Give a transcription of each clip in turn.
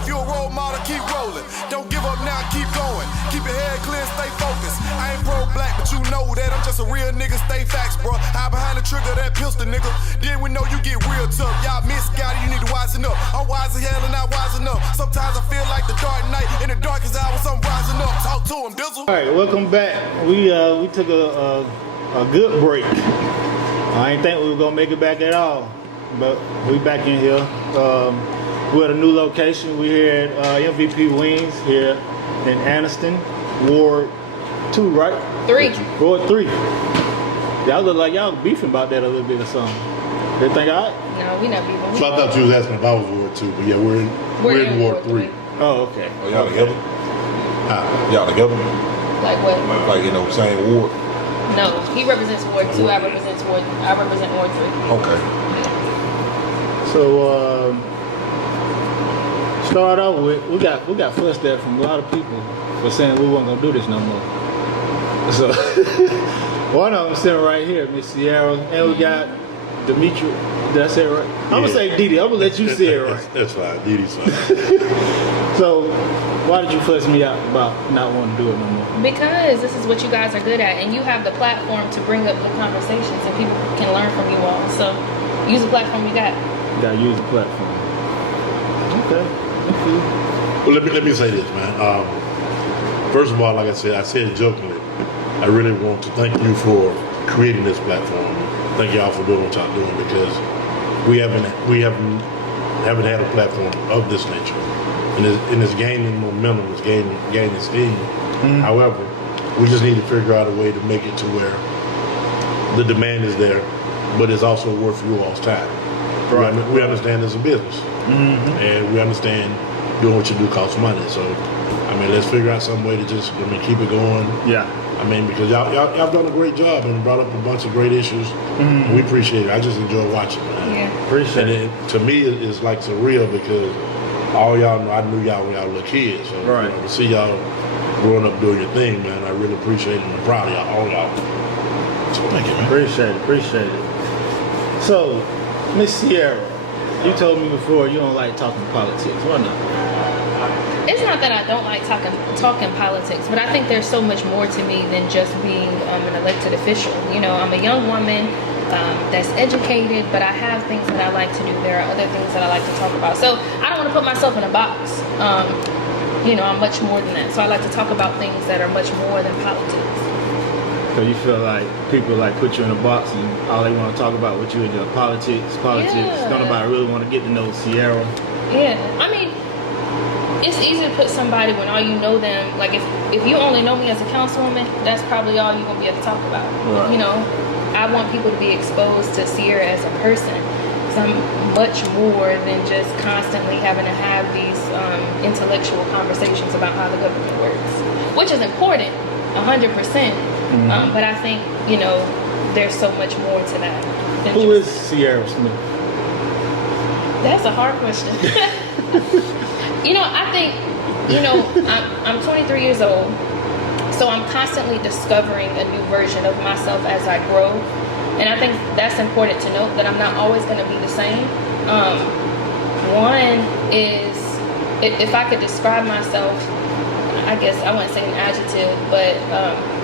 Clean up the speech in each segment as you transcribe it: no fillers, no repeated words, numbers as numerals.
If you're a role model, keep rolling. Don't give up now, keep going. Keep your head clear, stay focused. I ain't pro-black, but you know that I'm just a real nigga, stay facts, bro. Hide behind the trigger, that pistol, nigga. Then we know you get real tough. Y'all misguided, you need to wisen up. I'm wise as hell and not wise enough. Sometimes I feel like the dark night. In the darkest hours, I'm rising up. Talk to him, Dizzle. All right, welcome back. We took a good break. I ain't think we were gonna make it back at all, but we back in here. We're at a new location. We're here at MVP Wings here in Anniston, Ward 2, right? 3. Ward 3. Y'all look like y'all beefing about that a little bit or something. Everything all right? No, we not beefing. So I thought you was asking if I was Ward 2, but yeah, we're in Ward 3. Oh, okay. Oh, y'all together? Y'all together? Like what? Like, you know, same ward? No, he represents Ward 2. I represent Ward 3. Okay. So start off with we got fussed at from a lot of people for saying we weren't gonna do this no more. So one of them sitting right here, Miss Ciara, and we got Demetric. Did I say it right? I'm gonna say Didi. I'm gonna let you say it right. That's fine. Didi's fine. So why did you fuss me out about not wanting to do it no more? Because this is what you guys are good at, and you have the platform to bring up the conversations, and people can learn from you all. So use the platform you got. You gotta use the platform. Okay. Well, let me say this, man. First of all, like I said jokingly, I really want to thank you for creating this platform. Thank y'all for doing what y'all doing, because we haven't had a platform of this nature, and it's gaining momentum, it's gaining steam. Mm-hmm. However, we just need to figure out a way to make it to where the demand is there, but it's also worth you all's time. Right. We understand it's a business, mm-hmm. and we understand doing what you do costs money. So, I mean, let's figure out some way to just, keep it going. Yeah. I mean, because y'all done a great job and brought up a bunch of great issues. Mm-hmm. We appreciate it. I just enjoy watching, man. Yeah. Appreciate it. To me, it's like surreal, because all y'all know, I knew y'all when y'all were kids. So, right. To see y'all growing up doing your thing, man, I really appreciate it, and I'm proud of y'all, all y'all. So thank you, man. Appreciate it. So, Miss Ciara, you told me before you don't like talking politics. Why not? It's not that I don't like talking politics, but I think there's so much more to me than just being an elected official. You know, I'm a young woman that's educated, but I have things that I like to do. There are other things that I like to talk about. So I don't want to put myself in a box. I'm much more than that. So I like to talk about things that are much more than politics. So you feel like people put you in a box and all they want to talk about with you is just politics. Yeah. Don't nobody really want to get to know Ciara. Yeah, I mean, it's easy to put somebody when all you know them. Like if you only know me as a councilwoman, that's probably all you're gonna be able to talk about. Right. You know, I want people to be exposed to Ciara as a person. So I'm much more than just constantly having to have these intellectual conversations about how the government works, which is important, 100%. Mm-hmm. But I think, there's so much more to that. Who is Ciara Smith? That's a hard question. I think, I'm 23 years old, so I'm constantly discovering a new version of myself as I grow. And I think that's important to note, that I'm not always going to be the same. One is, if I could describe myself, I guess I wouldn't say an adjective, but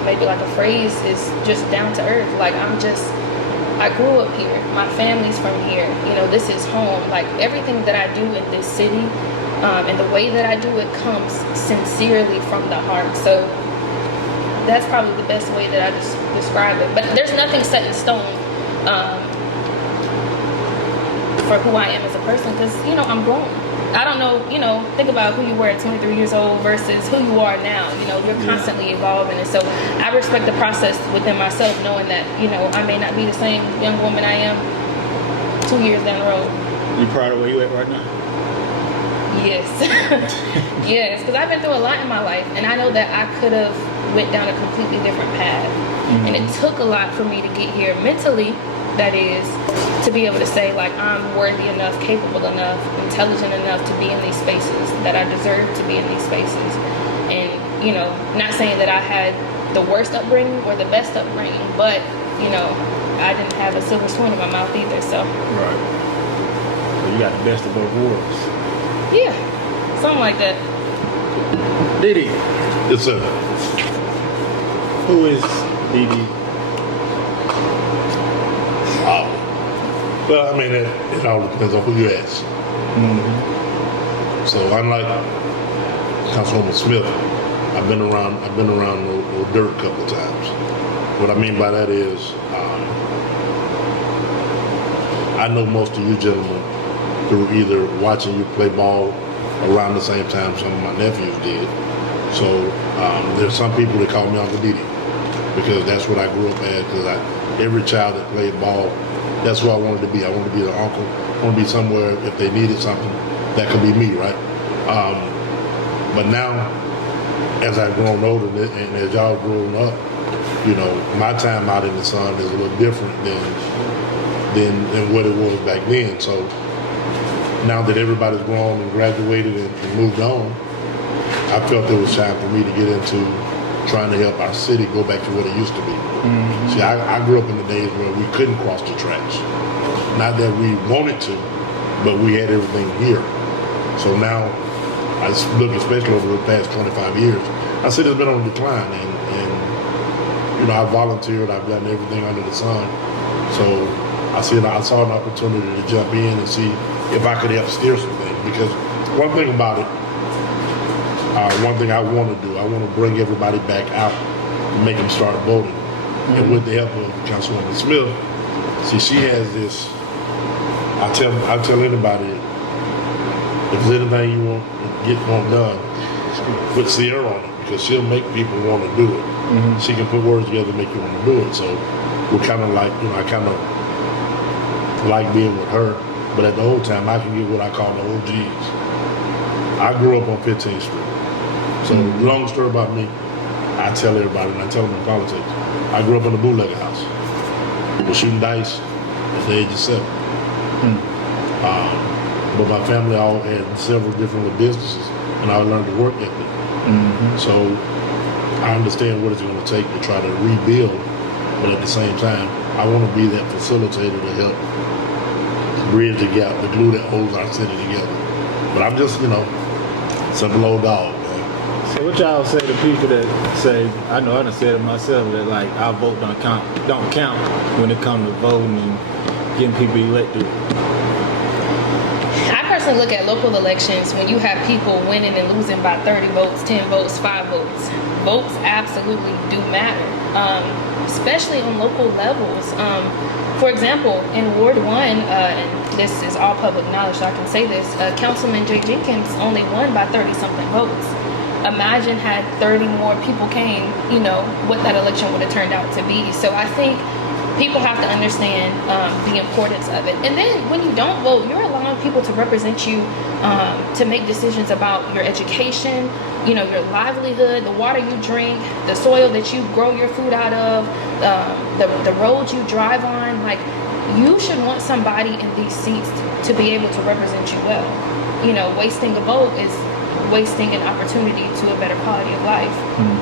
maybe like a phrase, is just down to earth. Like I grew up here. My family's from here. This is home. Like everything that I do in this city, and the way that I do it comes sincerely from the heart. So that's probably the best way that I just describe it. But there's nothing set in stone for who I am as a person, because I'm grown. I don't know, think about who you were at 23 years old versus who you are now. You're constantly evolving. And so I respect the process within myself, knowing that, I may not be the same young woman I am 2 years down the road. You proud of where you at right now? Yes. Yes, because I've been through a lot in my life, and I know that I could have went down a completely different path. Mm-hmm. And it took a lot for me to get here mentally, that is, to be able to say, I'm worthy enough, capable enough, intelligent enough to be in these spaces, that I deserve to be in these spaces. And, not saying that I had the worst upbringing or the best upbringing, but, I didn't have a silver spoon in my mouth either, so. Right. So you got the best of both worlds. Yeah. something like that. Didi, Yes, sir. who is Didi? Well, I mean, it all depends on who you ask. So unlike Councilwoman Smith, I've been around the dirt a couple of times. What I mean by that is, I know most of you gentlemen through either watching you play ball around the same time some of my nephews did. So there's some people that call me Uncle Didi because that's what I grew up as. Because every child that played ball, that's who I wanted to be. I wanted to be their uncle. I want to be somewhere if they needed something, that could be me, right? But now, as I've grown older and as y'all grown up, you know, my time out in the sun is a little different than what it was back then. So now that everybody's grown and graduated and moved on, I felt it was time for me to get into trying to help our city go back to what it used to be. See, I grew up in the days where we couldn't cross the tracks. Not that we wanted to, but we had everything here. So now, I look especially over the past 25 years, I see it's been on decline, and you know, I volunteered, I've done everything under the sun. So I saw an opportunity to jump in and see if I could help steer some things. Because one thing about it, one thing I want to do, I want to bring everybody back out and make them start voting. And with the help of Councilwoman Smith, see, she has this. I tell anybody, if there's anything you want done, put Ciara on it, because she'll make people want to do it. She can put words together to make you want to do it. So we're kind of like, you know, I kind of like being with her, but at the old time, I can get what I call the OGs. I grew up on 15th Street. So long story about me, I tell everybody, and I tell them in politics, I grew up in a bootlegger house. We were shooting dice at the age of 7. But my family all had several different businesses, and I learned the work ethic. So I understand what it's going to take to try to rebuild, but at the same time, I want to be that facilitator to help bridge the gap, the glue that holds our city together. But I'm just, you know, simple old dog. So what y'all say to people that say, I know I done said it myself, that like our vote don't count when it comes to voting and getting people elected? I personally look at local elections when you have people winning and losing by 30 votes, 10 votes, 5 votes. Votes absolutely do matter, especially on local levels. For example, in Ward 1, and this is all public knowledge, so I can say this, Councilman Jay Jenkins only won by 30-something votes. Imagine had 30 more people came, you know, what that election would have turned out to be. So I think people have to understand the importance of it. And then when you don't vote, you're allowing people to represent you, to make decisions about your education, you know, your livelihood, the water you drink, the soil that you grow your food out of, the roads you drive on. Like, you should want somebody in these seats to be able to represent you well. You know, wasting a vote is wasting an opportunity to a better quality of life.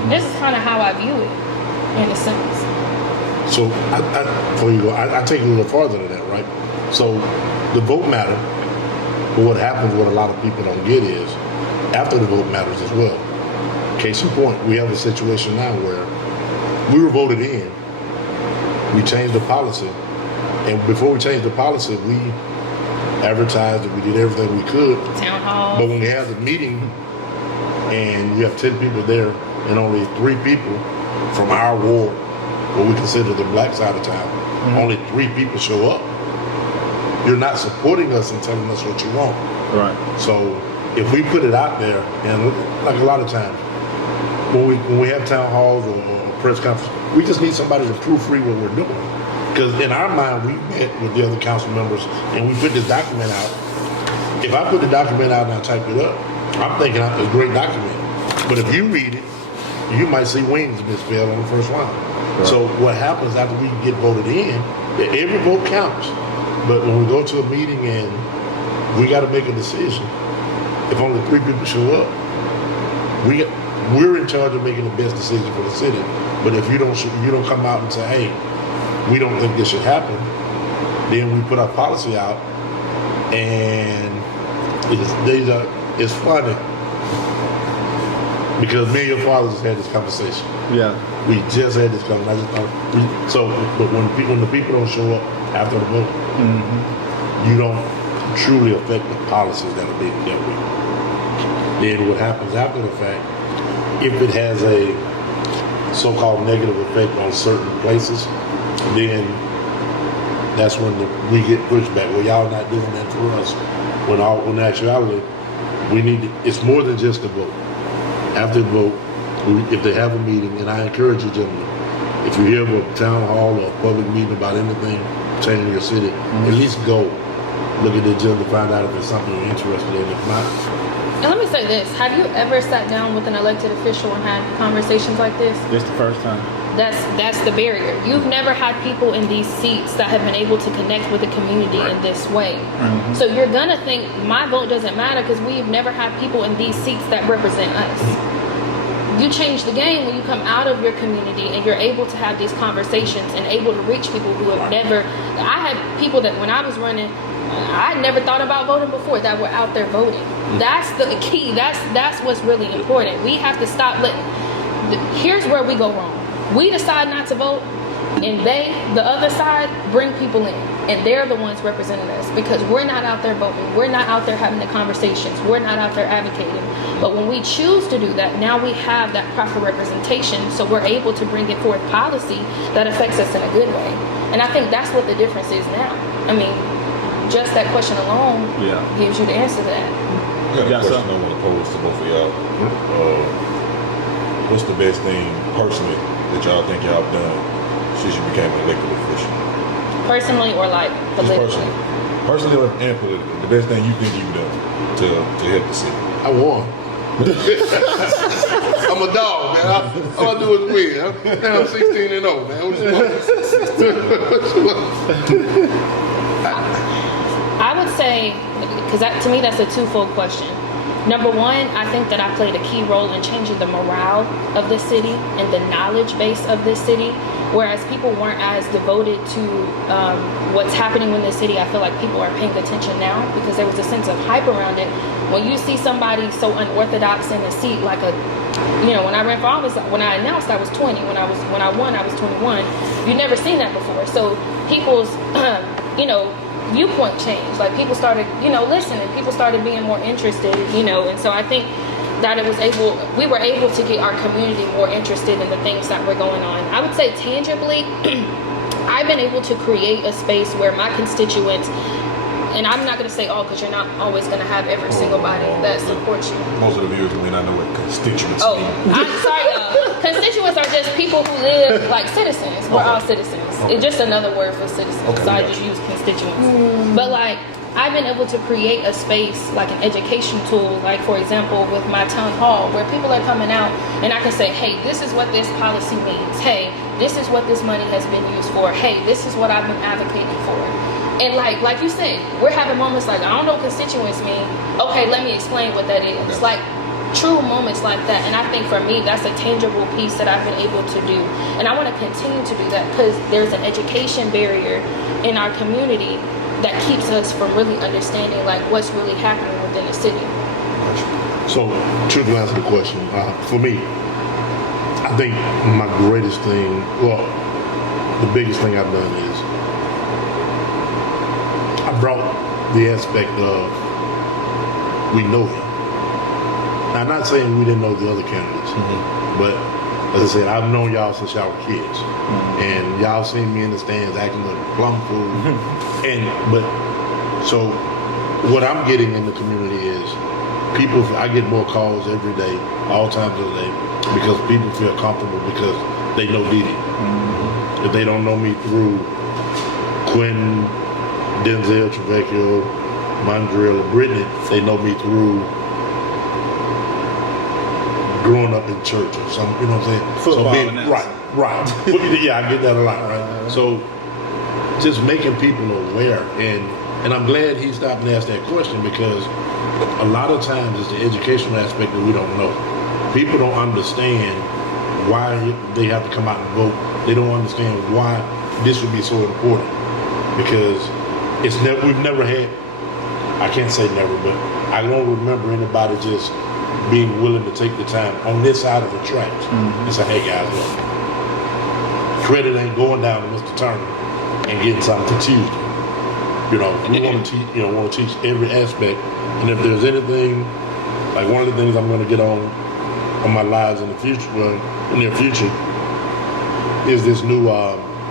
This is kind of how I view it, in a sense. So before you go, I take it a little farther than that, right? So the vote matters, but what happens, what a lot of people don't get is, after the vote matters as well. Case in point, we have a situation now where we were voted in, we changed the policy, and before we changed the policy, we advertised that we did everything we could. Town hall. But when we have the meeting and you have 10 people there and only 3 people from our ward, what we consider the black side of town, only 3 people show up, you're not supporting us and telling us what you want. Right. So if we put it out there, and like a lot of times, when we have town halls or press conferences, we just need somebody to proofread what we're doing. Because in our mind, we met with the other council members and we put this document out. If I put the document out and I type it up, I'm thinking it's a great document. But if you read it, you might see wings misspelled on the first line. Right. So what happens after we get voted in, every vote counts. But when we go to a meeting and we got to make a decision, if only 3 people show up, we're in charge of making the best decision for the city. But if you don't come out and say, hey, we don't think this should happen, then we put our policy out, and it's funny. Because me and your father just had this conversation. Yeah. We just had this conversation. I just thought, but when the people don't show up after the vote, you don't truly affect the policies that are being dealt with. Then what happens after the fact, if it has a so-called negative effect on certain places, then that's when we get pushback. Well, y'all not doing that for us. When in actuality, we need to, it's more than just a vote. After the vote, if they have a meeting, and I encourage you, gentlemen, if you hear of a town hall or a public meeting about anything pertaining to your city, at least go look at the agenda to find out if it's something you're interested in. If not, And let me say this: have you ever sat down with an elected official and had conversations like this? This the first time. That's the barrier. You've never had people in these seats that have been able to connect with the community in this way. So you're gonna think my vote doesn't matter because we've never had people in these seats that represent us. You change the game when you come out of your community and you're able to have these conversations and able to reach people who have never. I had people that when I was running, I never thought about voting before that were out there voting. That's the key. That's what's really important. We have to stop. Here's where we go wrong. We decide not to vote, and the other side, bring people in, and they're the ones representing us because we're not out there voting. We're not out there having the conversations. We're not out there advocating. But when we choose to do that, now we have that proper representation, so we're able to bring it forth policy that affects us in a good way. And I think that's what the difference is now. I mean, just that question alone gives you the answer to that. I got a question I want to pose to both of y'all. What's the best thing personally that y'all think y'all have done since you became an elected official? Personally or like politically? Just personally and politically. The best thing you think you've done to help the city? I won. I'm a dog, man. All I do is win. Now I'm 16-0, man. I would say, because to me that's a twofold question. Number one, I think that I played a key role in changing the morale of this city and the knowledge base of this city. Whereas people weren't as devoted to what's happening in the city, I feel like people are paying attention now because there was a sense of hype around it. When you see somebody so unorthodox in a seat, like when I ran for office, when I announced I was 20, when I won I was 21. You've never seen that before. So people's viewpoint changed. Like people started listening. People started being more interested. And so I think that we were able to get our community more interested in the things that were going on. I would say tangibly, I've been able to create a space where my constituents, and I'm not going to say all because you're not always going to have every single body that supports you. Most of the viewers may not know what constituents mean. I'm sorry, y'all. Constituents are just people who live like citizens. We're all citizens. It's just another word for citizens. So I just use constituents. But I've been able to create a space, like an education tool, like for example with my town hall, where people are coming out and I can say, hey, this is what this policy means. Hey, this is what this money has been used for. Hey, this is what I've been advocating for. And like you said, we're having moments like, I don't know what constituents mean. Okay, let me explain what that is. It's like true moments like that. And I think for me, that's a tangible piece that I've been able to do. And I want to continue to do that because there's an education barrier in our community that keeps us from really understanding like what's really happening within the city. So, to answer the question, for me, I think my greatest thing, the biggest thing I've done is I brought the aspect of we know him. Now, I'm not saying we didn't know the other candidates, but as I said, I've known y'all since y'all were kids, and y'all seen me in the stands acting like a plum fool. So what I'm getting in the community is I get more calls every day, all times of the day, because people feel comfortable because they know Didi. If they don't know me through Quentin, Denzel, Trevecchio, Mondrell, or Brittany, they know me through growing up in church or something, you know what I'm saying? Football right. Yeah, I get that a lot, right? So just making people aware, and I'm glad he stopped and asked that question because a lot of times it's the educational aspect that we don't know. People don't understand why they have to come out and vote. They don't understand why this would be so important because we've never had, I can't say never, but I don't remember anybody just being willing to take the time on this side of the tracks and say, hey guys, look, credit ain't going down to Mr. Turner and getting something for Tuesday. You know, we want to teach, want to teach every aspect. And if there's anything, like one of the things I'm going to get on my lives in the future, in the near future, is this new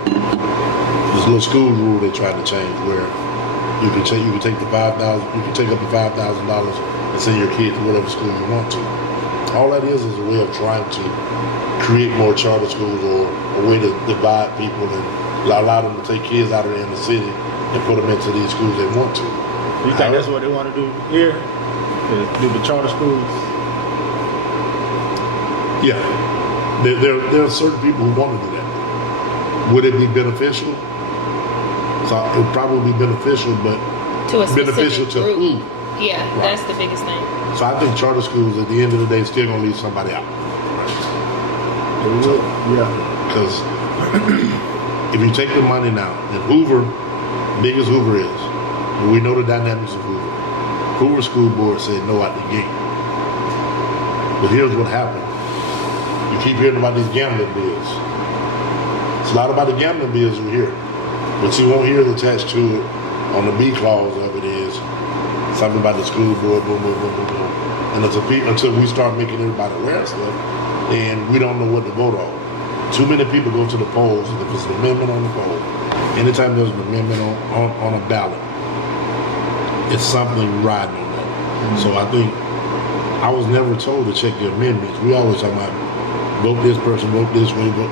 this little school rule they tried to change, where you can take the $5,000, you can take up to $5,000 and send your kid to whatever school you want to. All that is a way of trying to create more charter schools, or a way to divide people and allow them to take kids out of the inner city and put them into these schools they want to. You think that's what they want to do here? To do the charter schools? Yeah. There are certain people who want to do that. Would it be beneficial? So it would probably be beneficial, but To a specific beneficial to group. who? Yeah, that's the biggest thing. So I think charter schools at the end of the day still gonna leave somebody out. Yeah. Because if you take the money now, and Hoover, big as Hoover is, and we know the dynamics of Hoover. Hoover School Board said no out the gate. But here's what happened. You keep hearing about these gambling bills. It's a lot about the gambling bills we hear. What you won't hear is attached to it on the B clause of it is something about the school board, boom, boom, boom, boom, boom. And until we start making everybody aware of stuff, and we don't know what to vote on. Too many people go to the polls, and if it's an amendment on the poll, anytime there's an amendment on a ballot, it's something riding on that. So I think I was never told to check the amendments. We always talk about vote this person, vote this way, vote,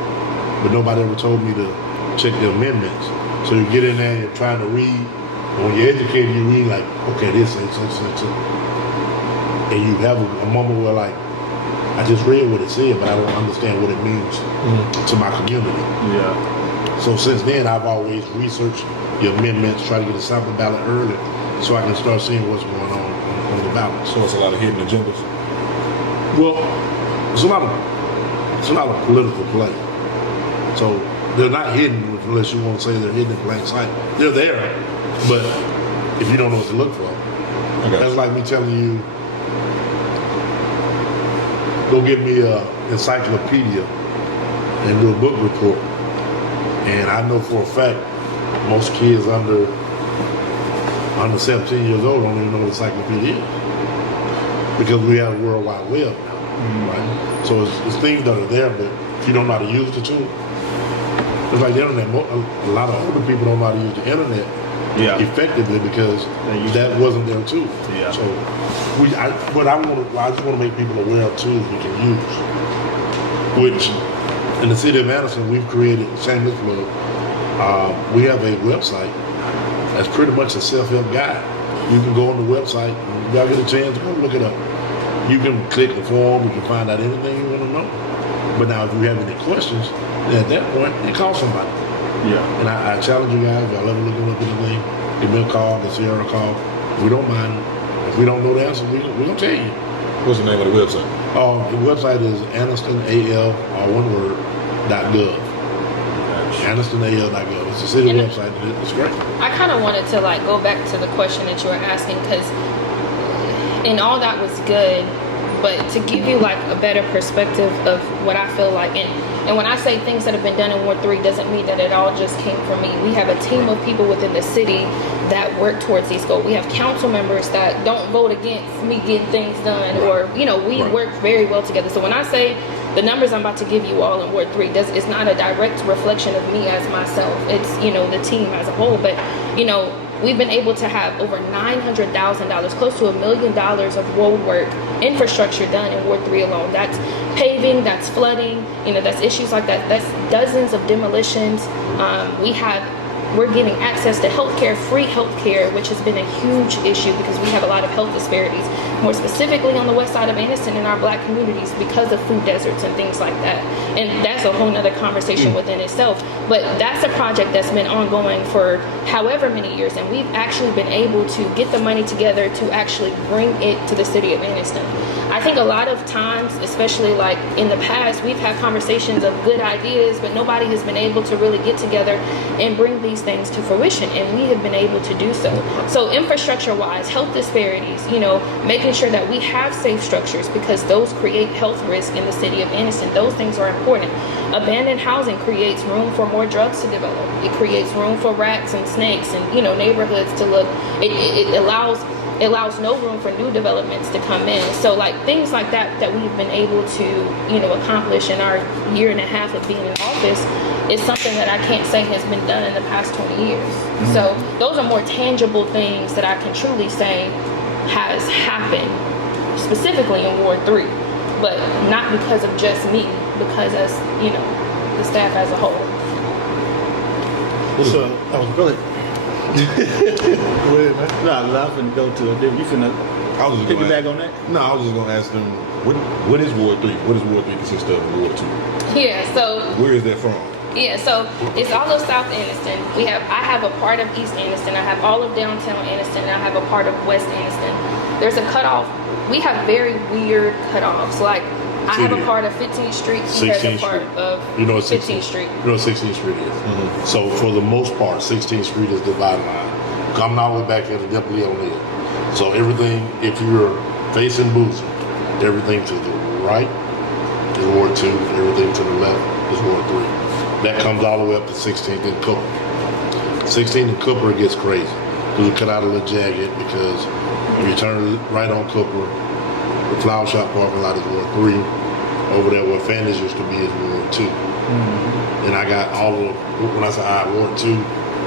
but nobody ever told me to check the amendments. So you get in there and you're trying to read, and when you're educated, you read like, okay, this is such, and you have a moment where like, I just read what it said, but I don't understand what it means to my community. Yeah. So since then, I've always researched the amendments, try to get a sample ballot early, so I can start seeing what's going on the ballot. So it's a lot of hidden agendas. Well, it's a lot of political play. So they're not hidden unless you want to say they're hidden in plain sight. They're there, but if you don't know what to look for, that's like me telling you, go get me an encyclopedia and do a book report. And I know for a fact most kids under 17 years old don't even know what encyclopedia is, because we have a World Wide Web now, right? So it's things that are there, but if you don't know how to use the tool, it's like the internet. A lot of older people don't know how to use the internet effectively because that wasn't their tool. Yeah. So I just want to make people aware of tools we can use, which in the city of Madison, we've created, shameless plug, we have a website that's pretty much a self-help guide. You can go on the website, and you gotta get a chance, go look it up. You can click the form, you can find out anything you want to know. But now if you have any questions, then at that point, you call somebody. Yeah. And I challenge you guys, if y'all ever looking up anything, give me a call, give Ciara a call. We don't mind. If we don't know the answer, we're gonna tell you. What's the name of the website? The website is AnistonAL, all one word, .gov. AnistonAL.gov. It's a city website. It's great. I kind of wanted to like go back to the question that you were asking, because and all that was good, but to give you like a better perspective of what I feel like, and when I say things that have been done in Ward 3 doesn't mean that it all just came from me. We have a team of people within the city that work towards these goals. We have council members that don't vote against me getting things done, or we work very well together. So when I say the numbers I'm about to give you all in Ward 3, it's not a direct reflection of me as myself. It's the team as a whole. But we've been able to have over $900,000, close to $1 million of road work, infrastructure done in Ward 3 alone. That's paving, that's flooding, that's issues like that. That's dozens of demolitions. We're giving access to healthcare, free healthcare, which has been a huge issue because we have a lot of health disparities, more specifically on the west side of Anniston in our black communities because of food deserts and things like that. And that's a whole nother conversation within itself. But that's a project that's been ongoing for however many years, and we've actually been able to get the money together to actually bring it to the city of Anniston. I think a lot of times, especially like in the past, we've had conversations of good ideas, but nobody has been able to really get together and bring these things to fruition, and we have been able to do so. So infrastructure wise, health disparities, making making sure that we have safe structures, because those create health risk in the city of Anniston. Those things are important. Abandoned housing creates room for more drugs to develop. It creates room for rats and snakes and, you know, neighborhoods to look. It allows no room for new developments to come in. So like things like that we've been able to, you know, accomplish in our year and a half of being in office is something that I can't say has been done in the past 20 years. So those are more tangible things that I can truly say has happened specifically in Ward 3, but not because of just me, because as, you know, the staff as a whole. So, go ahead. Go ahead, man. Nah, I'm finna go to it. You finna I was just pick gonna it back on that? No, I was just gonna ask them what is Ward 3? What does Ward 3 consist of in Ward 2? Yeah, so Where is that from? yeah, so it's all of South Anniston. I have a part of East Anniston. I have all of downtown Anniston. And I have a part of West Anniston. There's a cutoff. We have very weird cutoffs. Like I have a part of 15th Street. He has a part of 15th Street. You know what 16th Street is? So for the most part, 16th Street is the dividing line. Coming all the way back here to W. O'Neill. So everything, if you're facing Boozy, everything to the right is Ward 2. Everything to the left is Ward 3. That comes all the way up to 16th and Cooper. 16th and Cooper gets crazy. Because we cut out a little jagged, because if you turn right on Cooper, the flower shop parking lot is Ward 3. Over there where Fanny's used to be is Ward 2. And I got all of, when I say Ward 2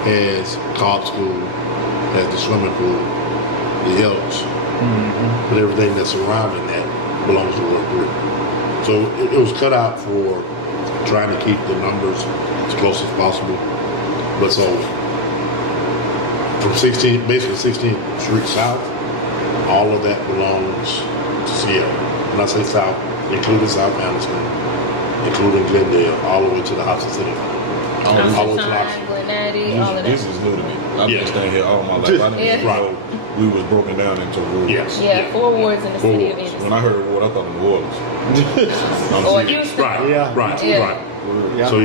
has Cobb School, has the swimming pool, the Elks, but everything that's surrounding that belongs to Ward 3. So it was cut out for trying to keep the numbers as close as possible. But so from 16th Street South, all of that belongs to Ciara. When I say South, including South Anniston, including Glendale, all the way to the Hudson City line. All the way to the Hudson. Glenaddy, all of that. This is new to me. I've Yeah. been staying here all my life. I didn't even know we was broken down into wards. Yes. Yeah, 4 wards in the Four city of wards. Anniston. When I heard ward, I thought of New Orleans. I'm Or serious. Houston. Right, Yeah. right, Yeah. right. Yeah. So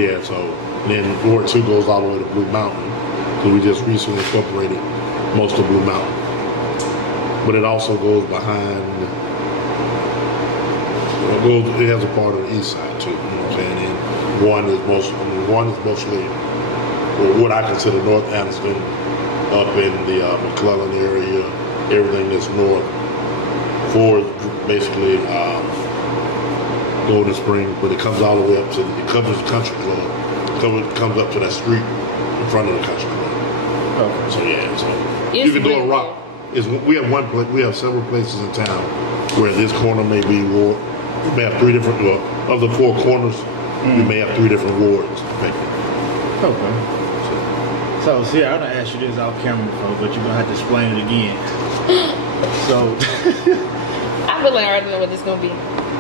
then Ward 2 goes all the way to Blue Mountain, because we just recently incorporated most of Blue Mountain. But it also goes behind, it has a part of the east side too, you know what I'm saying? And one is mostly what I consider North Anniston, up in the McClellan area, everything that's north. 4 is basically Golden Spring, but it comes all the way up to, it covers the country club. It comes up to that street in front of the country club. Okay. So yeah, so It's you can do a real rock. We have one place. We have several places in town where this corner may be ward. We may have 3 different. Well, of the 4 corners, we may have 3 different wards. Okay. So, see, I done asked you this off camera before, but you're gonna have to explain it again. So, I feel like I already know what this is gonna be.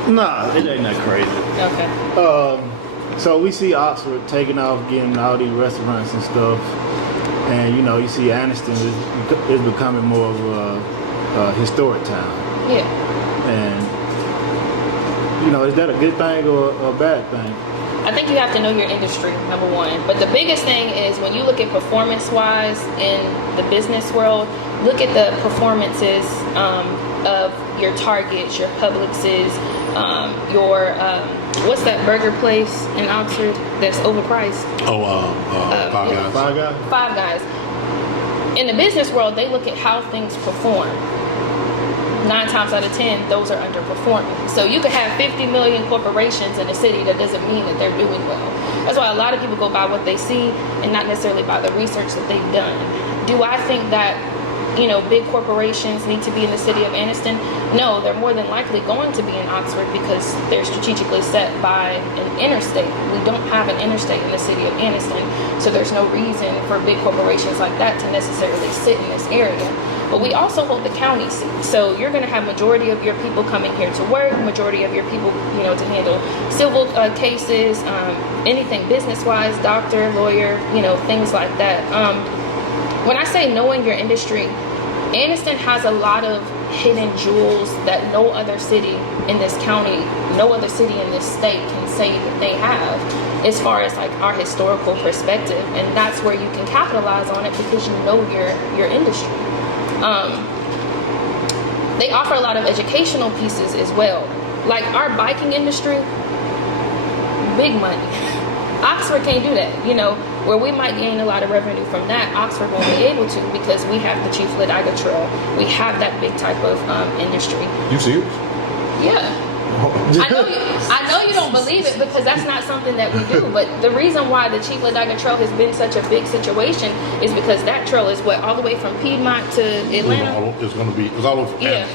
nah, it ain't that crazy. Okay. So we see Oxford taking off, getting all these restaurants and stuff, and you know, you see Anniston is becoming more of a historic town. Yeah. And you know, is that a good thing or a bad thing? I think you have to know your industry, number one. But the biggest thing is when you look at performance-wise in the business world, look at the performances of your Targets, your Publixes, your what's that burger place in Oxford that's overpriced? Five Guys. Five Guys? Five Guys. In the business world, they look at how things perform. 9 times out of 10, those are underperforming. So you could have 50 million corporations in a city, that doesn't mean that they're doing well. That's why a lot of people go by what they see and not necessarily by the research that they've done. Do I think that, you know, big corporations need to be in the city of Anniston? No, they're more than likely going to be in Oxford because they're strategically set by an interstate. We don't have an interstate in the city of Anniston, so there's no reason for big corporations like that to necessarily sit in this area. But we also hold the county seat. So you're going to have majority of your people coming here to work, majority of your people, you know, to handle civil cases, anything business-wise, doctor, lawyer, you know, things like that. When I say knowing your industry, Anniston has a lot of hidden jewels that no other city in this county, no other city in this state can say that they have, as far as like our historical perspective. And that's where you can capitalize on it because you know your industry. they offer a lot of educational pieces as well. Like our biking industry, big money. Oxford can't do that, you know, where we might gain a lot of revenue from that. Oxford won't be able to because we have the Chief Ladiga Trail. We have that big type of industry. You serious? Yeah. I know you don't believe it because that's not something that we do. But the reason why the Chief Ladiga Trail has been such a big situation is because that trail is what, all the way from Piedmont to Atlanta. It's all over. Yeah.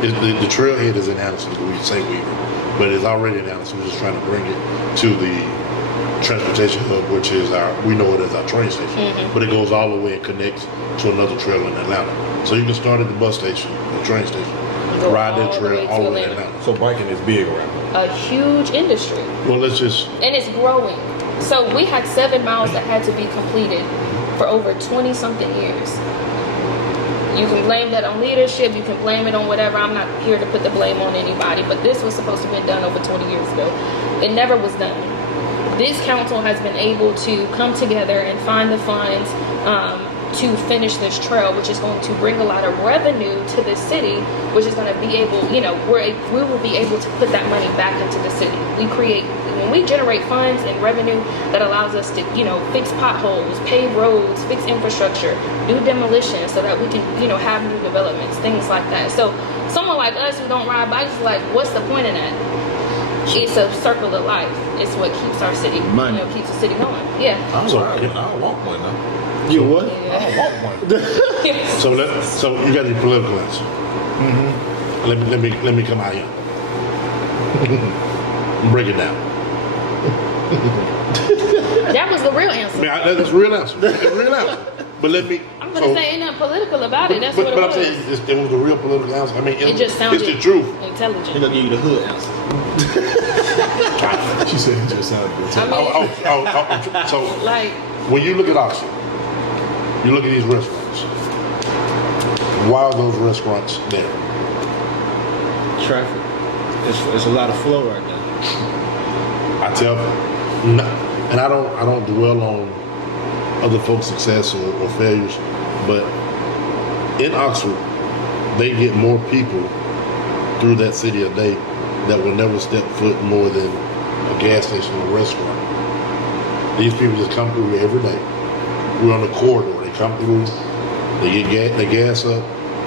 The trailhead is in Anderson, we say Weaver, but it's already in Anderson. We're just trying to bring it to the transportation hub, which is we know it as our train station, but it goes all the way and connects to another trail in Atlanta. So you can start at the bus station, the train station, ride that trail all the way to Atlanta. So biking is big around here. A huge industry. Well, and it's growing. So we had 7 miles that had to be completed for over 20 something years. You can blame that on leadership, you can blame it on whatever. I'm not here to put the blame on anybody, but this was supposed to have been done over 20 years ago. It never was done. This council has been able to come together and find the funds to finish this trail, which is going to bring a lot of revenue to the city, which is going to be able, you know, we will be able to put that money back into the city. When we generate funds and revenue that allows us to, you know, fix potholes, pave roads, fix infrastructure, do demolition so that we can, you know, have new developments, things like that. So someone like us who don't ride bikes is like, what's the point in that? It's a circle of life. It's what keeps our city, money. You know, keeps the city going. Yeah. I'm sorry, I don't want one now. You what? Yeah. I don't want one. so you got the political answer. Let me come out here. Break it down. That was the real answer. I mean, that's the real answer. That's the real answer. But let me. I'm going to say ain't nothing political about it. That's but what it was. I'm saying it was the real political answer. I mean, It just sounded it's the truth. intelligent. He's gonna give you the hood answer. She said it just sounded good. I mean, So like, when you look at Oxford, you look at these restaurants. Why are those restaurants there? Traffic. It's a lot of flow right now. I tell them, no, and I don't dwell on other folks' success or failures, but in Oxford, they get more people through that city a day that will never step foot more than a gas station or a restaurant. These people just come through here every day. We're on the corridor. They come through, they get they gas up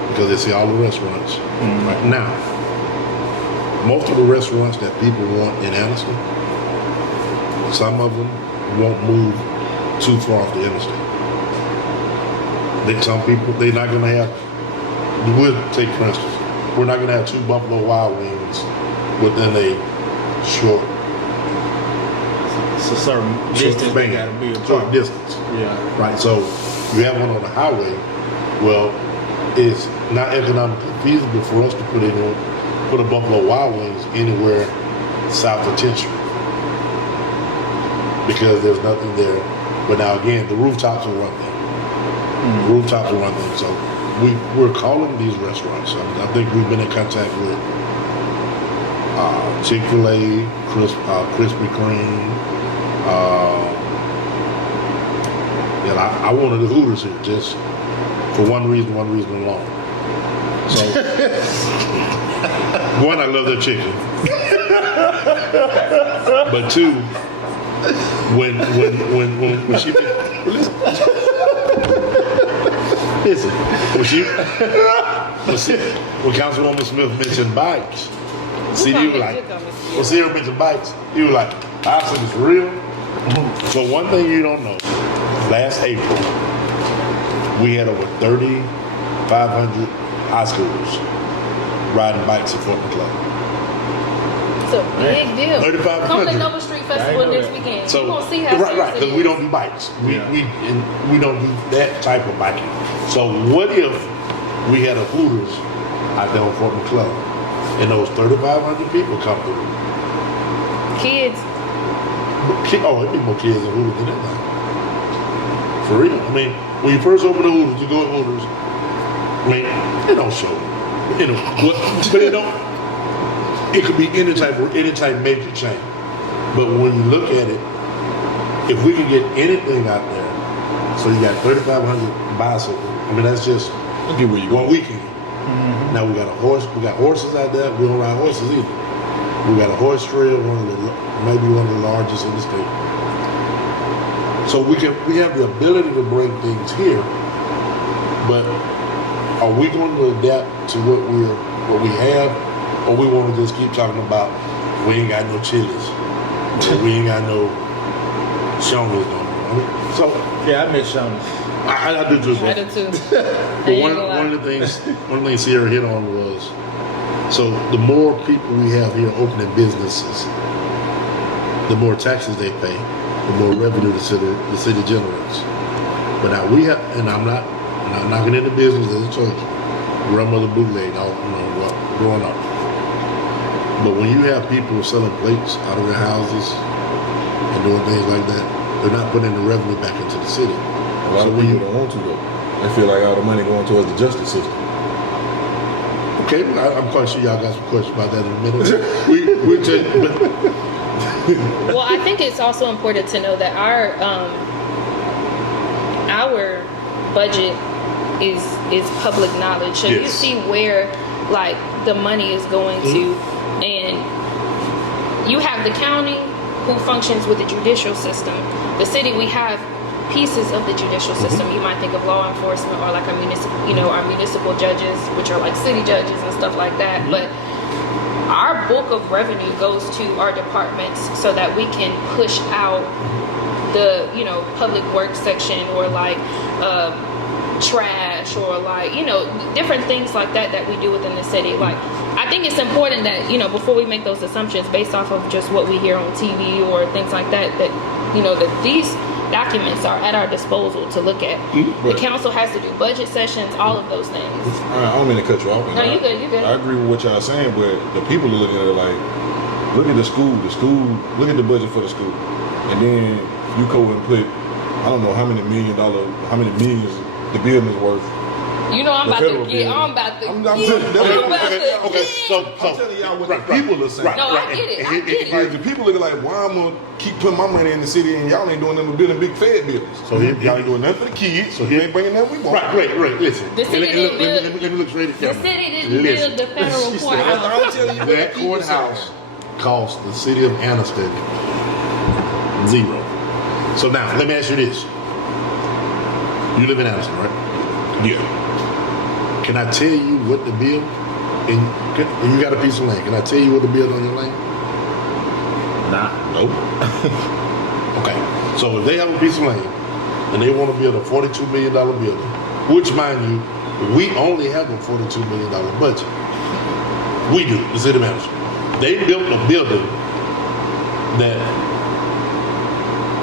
because they see all the restaurants. Right now, most of the restaurants that people want in Anderson, some of them won't move too far off the interstate. Some people, they're not going to have, we'll take for instance, we're not going to have 2 Buffalo Wild Wings within a short It's a certain distance span, they gotta be short apart. distance. Yeah. Right, so you have one on the highway. Well, it's not economically feasible for us to put a Buffalo Wild Wings anywhere south of 10th Street because there's nothing there. But now again, the rooftops are one thing. The rooftops are one thing. So we're calling these restaurants. I think we've been in contact with Chick-fil-A, Krispy Kreme. And I wanted the Hooters here just for one reason alone. So, one, I love their chicken. But 2, when she listen, when Councilwoman Smith mentioned bikes, see, you were like, when Ciara mentioned bikes, you were like, I said it's real. So one thing you don't know, last April, we had over 3,500 high schoolers riding bikes at Fort McClellan. it's a big deal. 3,500. Come to Nova Street Festival this weekend. So, You're going to see how right, serious because it we is. don't do bikes. We don't do that type of biking. So what if we had a Hooters out there on Fort McClellan and those 3,500 people come through? Kids. Oh, it'd be more kids in Hooters than that. For real. I mean, when you first open the Hooters, you go to Hooters, I mean, they don't show. You know, but it don't. It could be any type major chain. But when you look at it, if we can get anything out there, so you got 3,500 bicycles. I mean, that's just Look at where you one go. weekend. Now we got horses out there. We don't ride horses either. We got a horse trail, maybe one of the largest in the state. So we have the ability to bring things here, but are we going to adapt to what we have, or we want to just keep talking about we ain't got no Chili's, or we ain't got no Shoney's no more? So Yeah, I miss Shoney's. I do too. I do too. But one of the things Ciara hit on was, so the more people we have here opening businesses, the more taxes they pay, the more revenue the city generates. But now we have, and I'm not knocking into business, as I told you, grandmother bootleg, growing up. But when you have people selling plates out of their houses and doing things like that, they're not putting the revenue back into the city. A lot of people don't want to though. They feel like all the money going towards the justice system. Okay, I'm quite sure y'all got some questions about that in a minute. we take. Well, I think it's also important to know that our budget is public knowledge. So you see where like the money is going to, and you have the county who functions with the judicial system. The city, we have pieces of the judicial system. You might think of law enforcement or like our municipal judges, which are like city judges and stuff like that. But our bulk of revenue goes to our departments so that we can push out the public works section, or like trash, or like different things like that we do within the city. Like, I think it's important that before we make those assumptions based off of just what we hear on TV or things like that that these documents are at our disposal to look at. The council has to do budget sessions, all of those things. I don't mean to cut you off. No, you good. I agree with what y'all saying, but the people are looking at it like, look at the school, look at the budget for the school. And then you go and put, I don't know how many millions the building is worth. I'm about to get. I'm telling y'all what the people are saying. No, I get it. Like, the people looking like, why I'm gonna keep putting my money in the city and y'all ain't doing nothing but building big fed buildings. So y'all ain't doing nothing for the kids. So you ain't bringing nothing we want. Right. Listen. The city didn't build. Let me look straight at The city didn't build the federal courthouse. I'm telling you, that courthouse cost the city of Anniston $0. So now, let me ask you this. You live in Anniston, right? Yeah. Can I tell you what the bill, and you got a piece of land, can I tell you what the bill on your land? Nah. Nope. Okay. So if they have a piece of land and they want to build a $42 million building, which, mind you, we only have a $42 million budget. We do, the city manager. They built a building that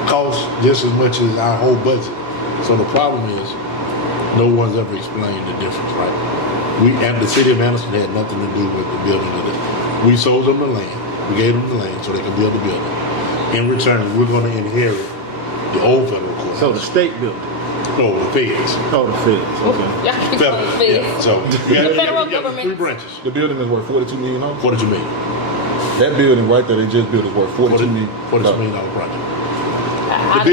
costs just as much as our whole budget. So the problem is, no one's ever explained the difference, right? We at the city of Anniston had nothing to do with the building of it. We sold them the land. We gave them the land so they can build the building. In return, we're going to inherit the old federal court. So the state built it. No, the feds. Oh, the feds. Okay. Federal. Yeah. So The federal government. 3 branches. The building is worth $42 million. $42 million. That building right there they just built is worth $42 million. $42 million project. The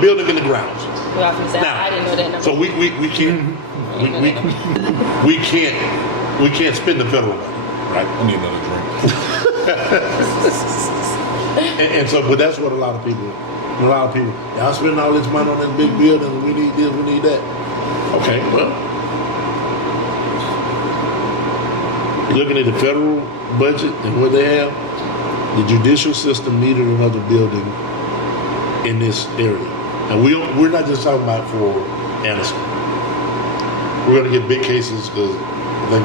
building in the grounds. Well, I didn't know that number. So we can't we can't spend the federal money, right? I need another drink. and so, but that's what a lot of people, y'all spending all this money on this big building. We need this, we need that. Okay, well, looking at the federal budget and what they have, the judicial system needed another building in this area. And we're not just talking about for Anniston. We're going to get big cases because I think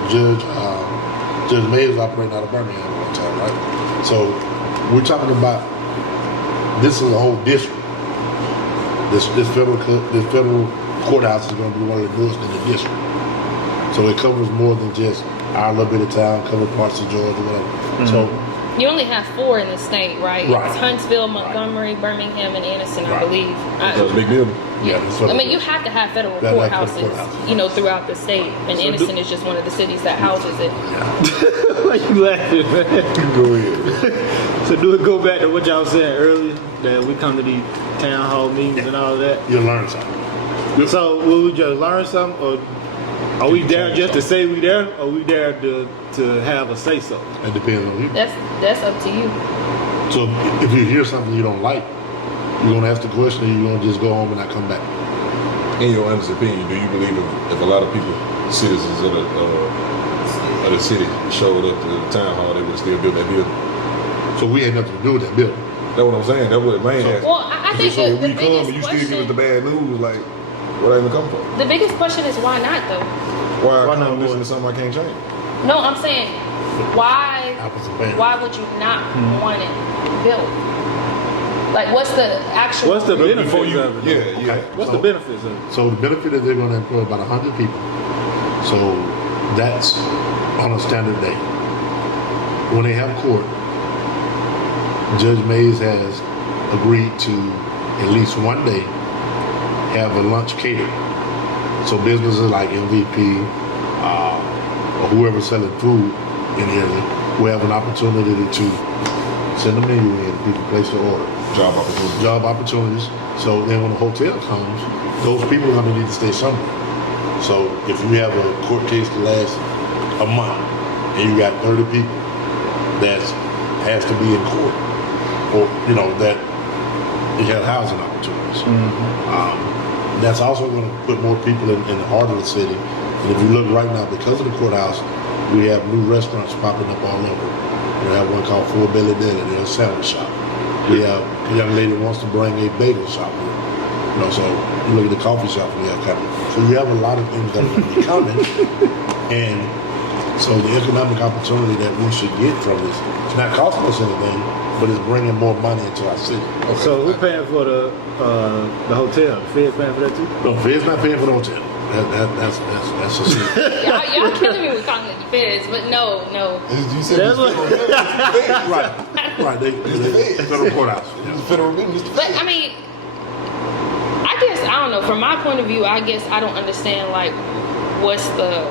Judge May is operating out of Birmingham at one time, right? So we're talking about, this is a whole district. This federal courthouse is going to be one of the newest in the district. So it covers more than just our little bit of town, cover parts of Georgia, whatever. So you only have 4 in the state, right? Right. It's Huntsville, Montgomery, Birmingham, and Anniston, I believe. That's a big building. yeah, I mean, you have to have federal courthouses, throughout the state, and Anniston is just one of the cities that houses it. Why you laughing, man? Go ahead. So do it go back to what y'all said earlier, that we come to these town hall meetings and all that? you'll learn something. So will we just learn something, or Are we there just to say we there, or we there to have a say so? It depends on you. That's up to you. So if you hear something you don't like, you're gonna ask the question, or you're gonna just go home and not come back. In your honest opinion, do you believe if a lot of people, citizens of the city, showed up to the town hall, they would still build that building? So we had nothing to do with that building. That's what I'm saying. That's what man asked. Well, I think So the if we biggest come and you still give us the bad news, like, where I even come from? The biggest question is why not though? Why Why I not come listen more? to something I can't change? No, I'm saying why Apples and pears. why would you not want it built? Like what's the actual What's the benefits Before you, of it? yeah. What's So- the benefits of it? So the benefit is they're gonna employ about 100 people. So that's on a standard day. When they have court, Judge Mays has agreed to at least one day have a lunch catered. So businesses like MVP or whoever selling food in the area will have an opportunity to send a menu in, people place their order. Job opportunities. So then when the hotel comes, those people are gonna need to stay somewhere. So if you have a court case that lasts a month and you got 30 people that has to be in court, or that you have housing opportunities. That's also going to put more people in the heart of the city. And if you look right now, because of the courthouse, we have new restaurants popping up all over. We have one called Four Belly Deli. They're a sandwich shop. We have a young lady who wants to bring a bagel shop here. So you look at the coffee shop we have coming. So you have a lot of things that are going to be coming. And so the economic opportunity that we should get from this, it's not costing us anything, but it's bringing more money into our city. So who paying for the hotel? The Fed's paying for that too? No, Fed's not paying for the hotel. That's a city. y'all killing me with calling it the feds, but no. You said That's what. Right. They federal courthouse. It's federal business. But I mean, I guess I don't know. From my point of view, I guess I don't understand like what's the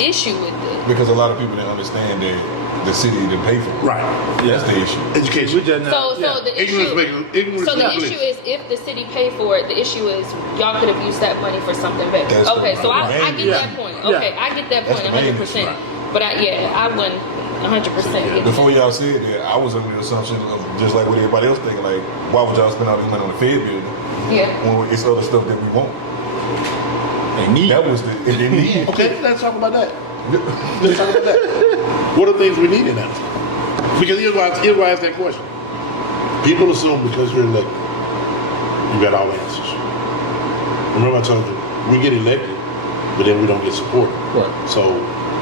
issue with it. Because a lot of people didn't understand that the city didn't pay for it. Right. That's the issue. Education. We just So yeah. the Ignorance issue. So the is issue is if the city paid for it, the issue is y'all could have used that money for something better. That's Okay, the so I main get issue. that point. Yeah. Okay, I get that That's point the main 100%. issue, right. But I wouldn't 100% get Before y'all said that, I was under the assumption of just like what everybody else thinking, like, why would y'all spend all this money on the Fed building Yeah. when it's other stuff that we want? They need. That was the and they need. Okay, let's talk about that. Let's talk about that. What are things we need in that? Because here's why I ask that question. People assume because you're elected, you got all the answers. Remember I told you, we get elected, but then we don't get supported. Right. So,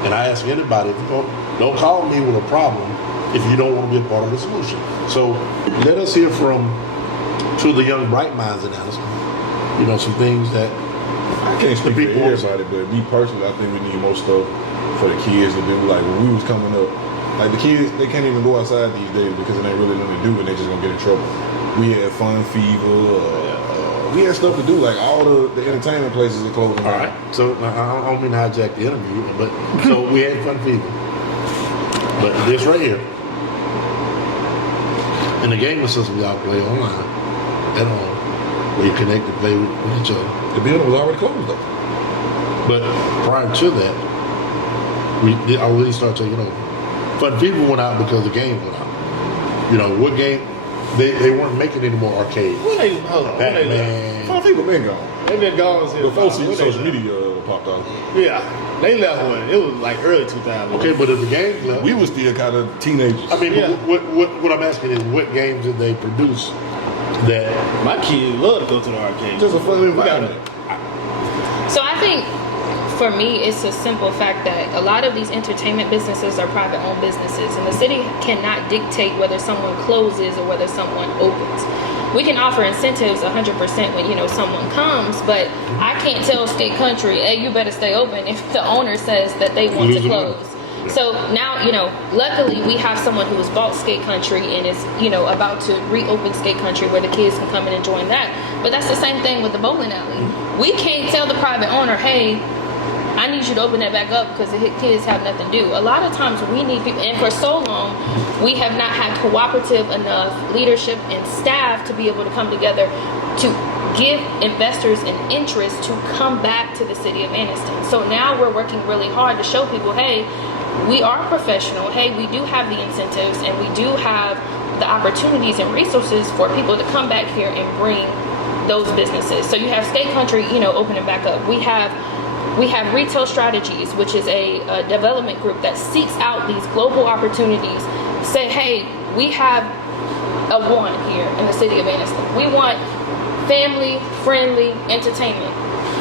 and I ask anybody, if you don't call me with a problem if you don't want to be a part of the solution. So let us hear from two of the young bright minds in us. Some things that I can't speak for people- everybody, but me personally, I think we need more stuff for the kids to do. Like when we was coming up, like the kids, they can't even go outside these days because it ain't really nothing to do and they just gonna get in trouble. We had Fun Fever, we had stuff to do, like all the entertainment places are closing all down. right. So I don't mean to hijack the interview, but so we had Fun Fever. But this right here, in the gaming system y'all play online, at home, where you connect and play with each other. The building was already closed though. But prior to that, we already started taking over. Fun Fever went out because the game went out. What game? They weren't making any more arcade. Hold on. Batman. Fun people been gone. They been gone since Before when they social left. media popped off. Yeah, they left when it was like early 2000. Okay, but if the games left, We was still kind of teenagers. I mean, Yeah. what I'm asking is, what games did they produce that? My kids love to go to the arcade. Just a fun environment. So I think for me, it's a simple fact that a lot of these entertainment businesses are private-owned businesses, and the city cannot dictate whether someone closes or whether someone opens. We can offer incentives 100% when someone comes, but I can't tell Skate Country, "Hey, you better stay open" if the owner says that they want to Lose the money. close. So now, luckily we have someone who has bought Skate Country and is, about to reopen Skate Country where the kids can come in and join that. But that's the same thing with the bowling alley. We can't tell the private owner, "Hey, I need you to open that back up because the kids have nothing to do." A lot of times we need people, and for so long, we have not had cooperative enough leadership and staff to be able to come together to give investors an interest to come back to the city of Anniston. So now we're working really hard to show people, hey, we are professional. Hey, we do have the incentives and we do have the opportunities and resources for people to come back here and bring those businesses. So you have Skate Country, opening back up. We have Retail Strategies, which is a development group that seeks out these global opportunities. Say, hey, we have a want here in the city of Anniston. We want family-friendly entertainment.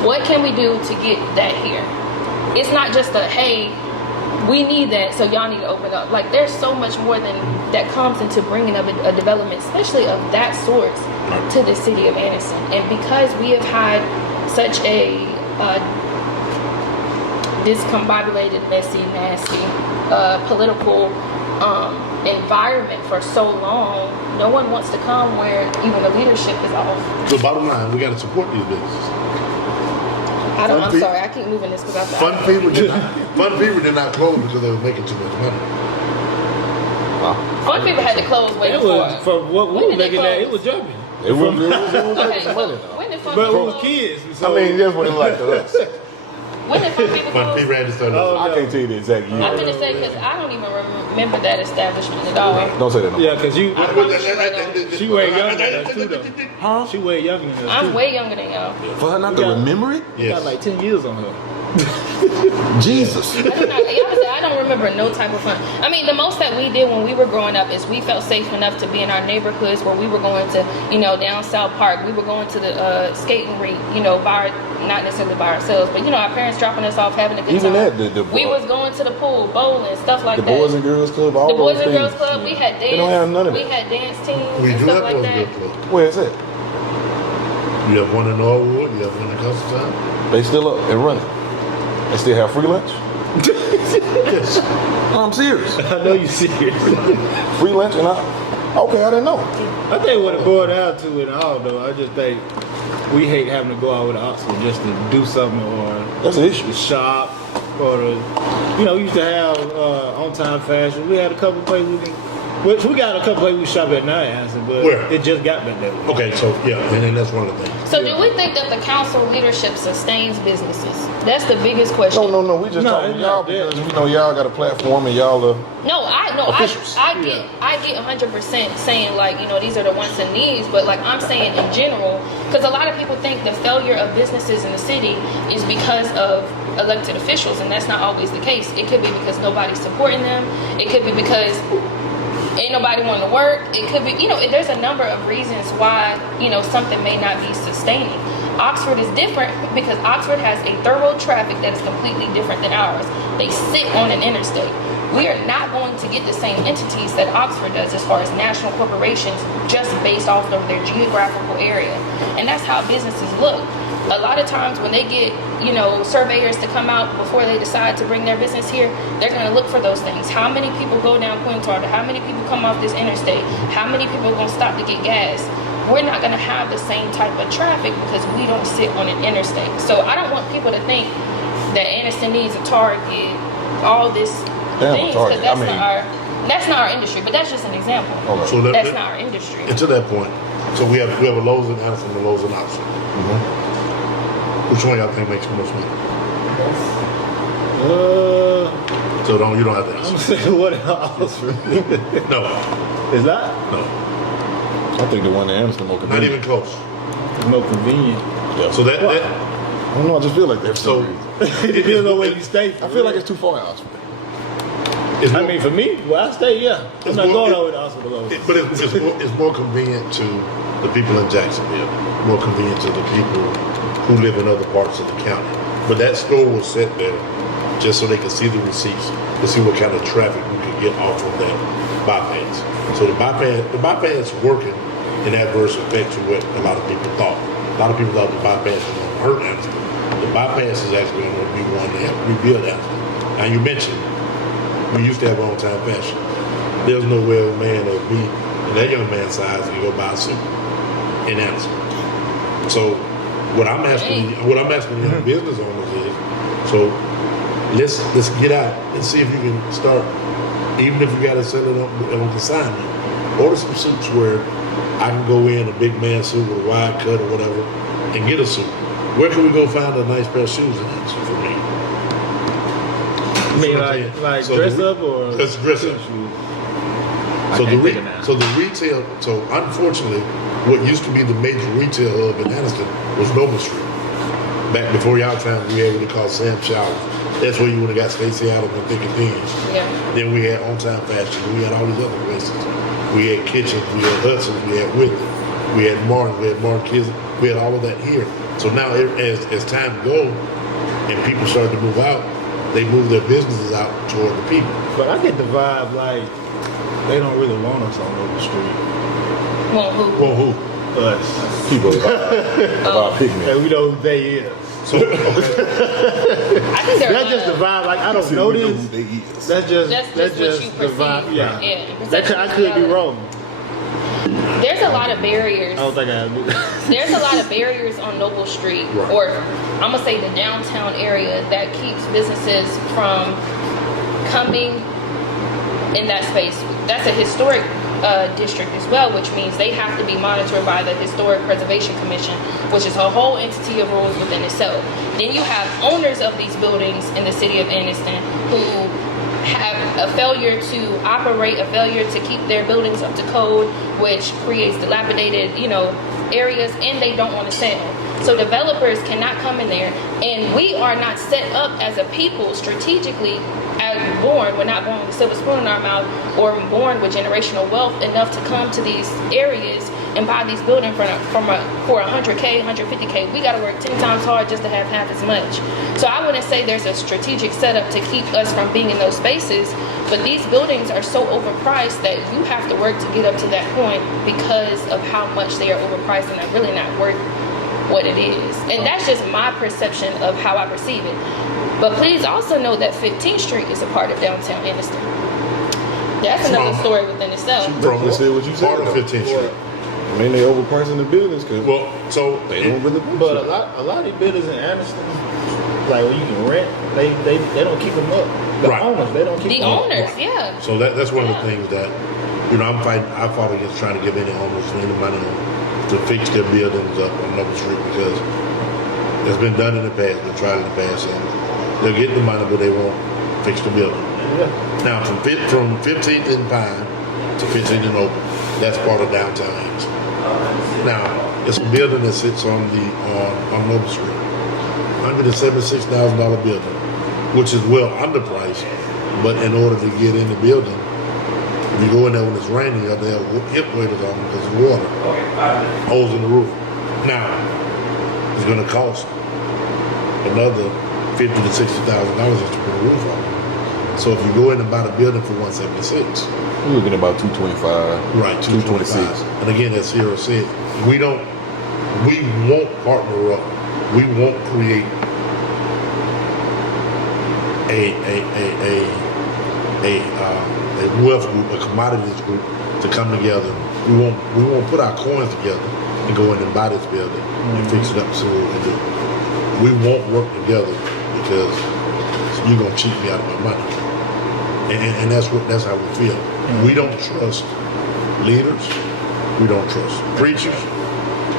What can we do to get that here? It's not just a, hey, we need that, so y'all need to open up. Like, there's so much more than that comes into bringing up a development, especially of that sort, to the city of Anniston. And because we have had such a discombobulated, messy, nasty political environment for so long, no one wants to come where even the leadership is off. So bottom line, we got to support these businesses. I'm sorry, I keep moving this because Fun people did not close because they were making too much money. Fun people had to close way before. For what we were looking at, it was jumping. It was making Okay, some so money. when did Fun But it people was close? kids. So I mean, that's what it was like to us. When did Fun people Fun close? people had to start. I can't tell you the exact year. I'm gonna say because I don't even remember that establishment at all. Don't say that no more. yeah, because she way younger than us too, though. Huh? She way younger than us too. I'm way younger than y'all. For her not to Yeah. remember it? She got Yes. like 10 years on her. Jesus. I don't remember no type of fun. I mean, the most that we did when we were growing up is we felt safe enough to be in our neighborhoods where we were going to, down South Park. We were going to the skating rink, not necessarily by ourselves, but our parents dropping us off, having a good Even time. that, we was going to the pool, bowling, stuff like the that. Boys and Girls Club, all The those Boys and things. Girls Club. We had dance. They don't have none of We that. had dance teams We and do stuff have like those that. good clubs. Where is it? You have one in Norwood, you have one in Counciltown. They still up and running. They still have free lunch? Yes. No, I'm serious. I know you serious. Free lunch and okay, I didn't know. I think what it boiled down to it all, though, I just think we hate having to go out with Oxford just to do something or That's an issue. to shop or to, we used to have on-time fashion. We had a couple places we got a couple places we shop at night, but Where? it just got back that way. Okay, so yeah, and then that's one of the things. So do we think that the council leadership sustains businesses? That's the biggest question. No. We just No, talking it's to y'all not that. because we know y'all got a platform and y'all are officials. I get 100% saying like, these are the wants and needs, but like I'm saying in general, because a lot of people think the failure of businesses in the city is because of elected officials, and that's not always the case. It could be because nobody's supporting them. It could be because ain't nobody wanting to work. It could be, there's a number of reasons why, something may not be sustaining. Oxford is different because Oxford has a thorough traffic that is completely different than ours. They sit on an interstate. We are not going to get the same entities that Oxford does as far as national corporations just based off of their geographical area. And that's how businesses look. A lot of times when they get, surveyors to come out before they decide to bring their business here, they're going to look for those things. How many people go down Quintarda? How many people come off this interstate? How many people are going to stop to get gas? We're not going to have the same type of traffic because we don't sit on an interstate. So I don't want people to think that Anniston needs a Target, all this things, because that's not our industry. But that's just an example. Okay. So That's not our industry. And to that point, so we have a Lowe's in Anniston and a Lowe's in Oxford. Mm-hmm. Which one y'all think makes the most money? So you don't have to I'm answer. gonna say what else? No, Is that no, I think the one in Amsterdam more not convenient. even close. more convenient? Yeah. So that I don't know, I just feel like that for so some reason. It depends on where you stay. I feel like it's too far out. it's I more, mean, for me, where I stay, yeah. I'm It's not more- going over to Oxford alone. but it's more convenient to the people in Jacksonville, more convenient to the people who live in other parts of the county. But that store was set there just so they could see the receipts, to see what kind of traffic we could get off of that bypass. So the bypass working in adverse effect to what a lot of people thought. A lot of people thought the bypass was going to hurt Anniston. The bypass is actually going to be one to help rebuild Anniston. Now you mentioned we used to have on-time fashion. There's no way a man of me and that young man's size can go buy a suit in Anniston. So what I'm asking young business owners is, so let's get out and see if you can start, even if you got to sell it on consignment, Order some suits where I can go in a big man suit with a wide cut or whatever and get a suit. Where can we go find a nice pair of shoes in that for me? You mean like So dress the- up or? Let's dress up. So the retail, so unfortunately, what used to be the major retail hub in Anniston was Noble Street. Back before y'all time, we had what they call Sam Showers. That's where you would have got Stacey Adams and Thick and Thin. Yeah. Then we had On Time Fashion. We had all these other places. We had Kitchens. We had Hudson's. We had Whitney. We had Martin. We had Martin Kids. We had all of that here. So now, as time goes and people started to move out, they move their businesses out toward the people. But I get the vibe like they don't really want us on Noble Street. Well, who? Well, who? Us. People about picking And we know who they is. So, okay. I think they're That's just the vibe. Like I don't know this. who they is. That's just what you the vibe. perceive. Yeah. Yeah. I could be wrong. There's a lot of barriers. I don't think I do. There's a lot of barriers on Noble Street, Right. or I'm gonna say the downtown area, that keeps businesses from coming in that space. That's a historic district as well, which means they have to be monitored by the Historic Preservation Commission, which is a whole entity of rules within itself. Then you have owners of these buildings in the city of Anniston who have a failure to operate, a failure to keep their buildings up to code, which creates dilapidated, areas, and they don't want to sell. So developers cannot come in there, and we are not set up as a people strategically. We're not born with a silver spoon in our mouth, or born with generational wealth enough to come to these areas and buy these buildings for 100K, 150K. We got to work 10 times hard just to have half as much. So I wouldn't say there's a strategic setup to keep us from being in those spaces, but these buildings are so overpriced that you have to work to get up to that point because of how much they are overpriced and are really not worth what it is. And that's just my perception of how I perceive it. But please also know that 15th Street is a part of downtown Anniston. That's another story within itself. From Just said what you said, part of though. 15th Street. I mean, they overpricing the buildings because So they don't really. But a lot of these buildings in Anniston, like when you can rent, they don't keep them up. The Right. owners, they don't keep The them up. owners, yeah. So that's one of the things that, I fought against trying to give any owners any money to fix their buildings up on Noble Street because it's been done in the past, been tried in the past, and they'll get the money, but they won't fix the building. Yeah. Now, from 15th and Pine to 15th and Open, that's part of downtown Anniston. Now, it's a building that sits on Noble Street, $176,000 building, which is well underpriced. But in order to get in the building, if you go in there when it's raining, you have to have hip waders on because of water, holes in the roof. Now, it's going to cost another $50,000 to $60,000 just to put a roof on. So if you go in and buy the building for $176, we're looking at about 225. right, 226. And again, as Ciara said, we won't partner up. We won't create a wealth group, a commodities group to come together. We won't put our coins together and go in and buy this building and fix it up so we can do it. We won't work together because you're gonna cheat me out of my money. And that's how we feel. We don't trust leaders, we don't trust preachers,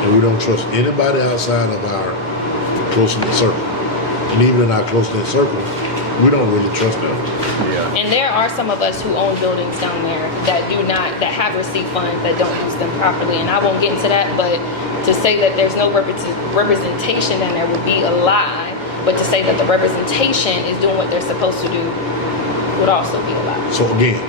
and we don't trust anybody outside of our close-knit circle. And even in our close-knit circle, we don't really trust them. Yeah. And there are some of us who own buildings down there that that have receipt funds that don't use them properly. And I won't get into that, but to say that there's no representation down there would be a lie. But to say that the representation is doing what they're supposed to do would also be a lie. So again,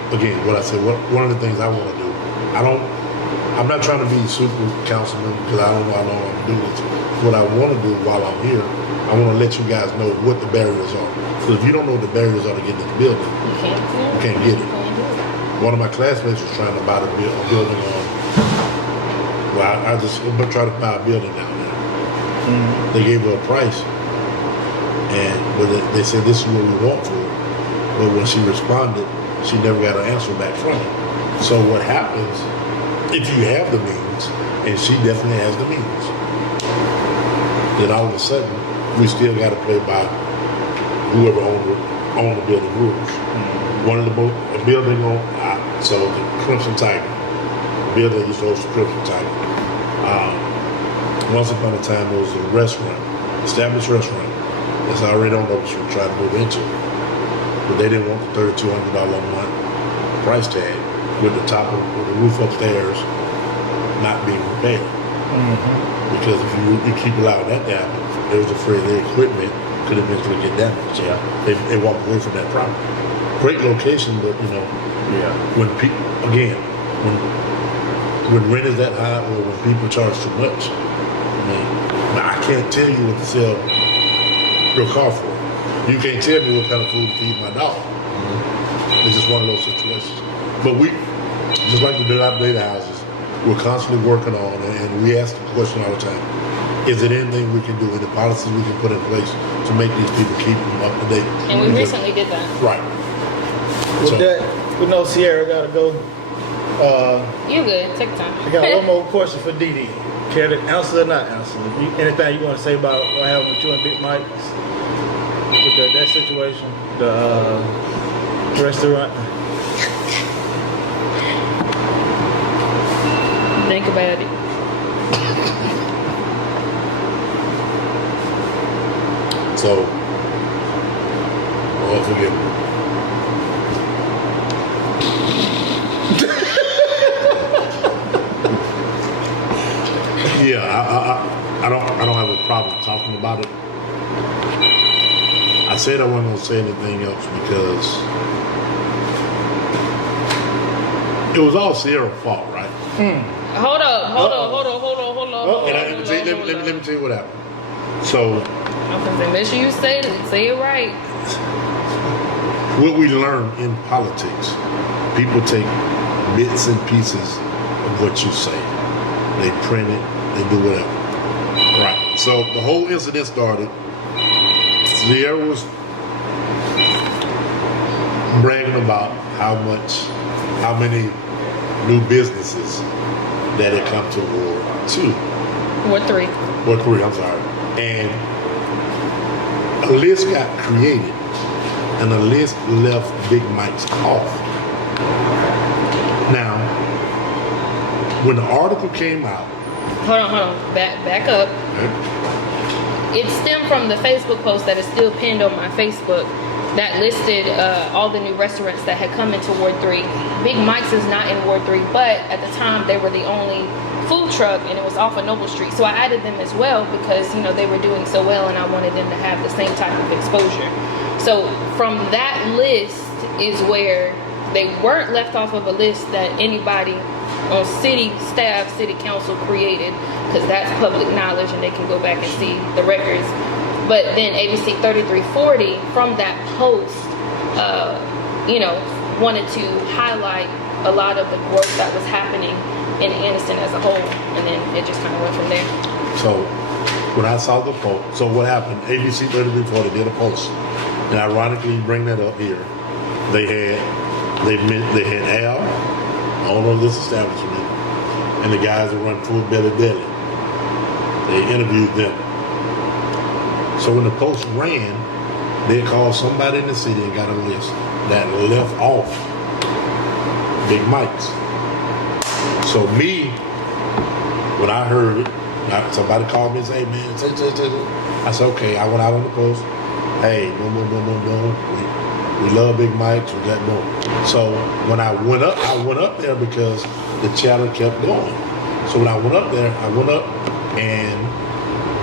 what I said, one of the things I want to do, I'm not trying to be super councilman because I don't know how long I'm going to do this. What I want to do while I'm here, I want to let you guys know what the barriers are. So if you don't know what the barriers are to get into the building, You can't get it. do it. One of my classmates was trying to buy a building on, I just tried to buy a building down there. They gave her a price, but they said this is what we want for it. But when she responded, she never got an answer back from it. So what happens if you have the means, and she definitely has the means, then all of a sudden we still got to play by whoever owned the building rules. One of the building on the Crimson Tiger, building that used to host the Christmas time. Once upon a time, there was a restaurant, established restaurant, that's already on Oak Street, trying to move into. But they didn't want the $3,200 a month price tag with the top of with the roof upstairs not being repaired. Because if you keep allowing that to happen, they was afraid their equipment could eventually get damaged. Yeah. They walked away from that property. Great location, but when people when rent is that high or when people charge too much, I can't tell you what to sell your car for. You can't tell me what kind of food to feed my dog. It's just one of those situations. But we, just like the dilapidated houses, we're constantly working on, and we ask the question all the time: is there anything we can do, any policies we can put in place to make these people keep them up to date? And we recently did that. Right. With that, we know Ciara gotta go. You good? Take time. I got one more question for Dee Dee. Care to answer or not answer? Anything you want to say about what happened with you and Big Mike's? With that situation? The restaurant? Think about it. So, Lord forgive me. Yeah, I don't have a problem talking about it. I said I wasn't going to say anything else because it was all Ciara's fault, right? Hold up. And let me tell you what happened. So, I'm gonna say, make sure you say it right. what we learn in politics, people take bits and pieces of what you say. They print it, they do whatever. Right. So the whole incident started. Ciara was bragging about how many new businesses that had come to Ward 2. Ward 3. Ward 3, I'm sorry. And a list got created, and the list left Big Mike's off. Now, when the article came out, Hold on. Back up. It stemmed from the Facebook post that is still pinned on my Facebook that listed all the new restaurants that had come into Ward 3. Big Mike's is not in Ward 3, but at the time they were the only food truck, and it was off of Noble Street. So I added them as well because they were doing so well, and I wanted them to have the same type of exposure. So from that list is where they weren't left off of a list that anybody on city staff, city council created, because that's public knowledge and they can go back and see the records. But then ABC 3340 from that post, wanted to highlight a lot of the growth that was happening in Anniston as a whole, and then it just kind of went from there. so when I saw the post, so what happened? ABC 3340 did a post, and ironically, you bring that up here. They had Al, owner of this establishment, and the guys that run Full Belly Deli. They interviewed them. So when the post ran, they called somebody in the city and got a list that left off Big Mike's. So me, when I heard it, somebody called me and said, "Hey man, I said, okay." I went out on the post. Hey, boom. We love Big Mike's. We got boom. So when I went up there because the chatter kept going. So when I went up there, and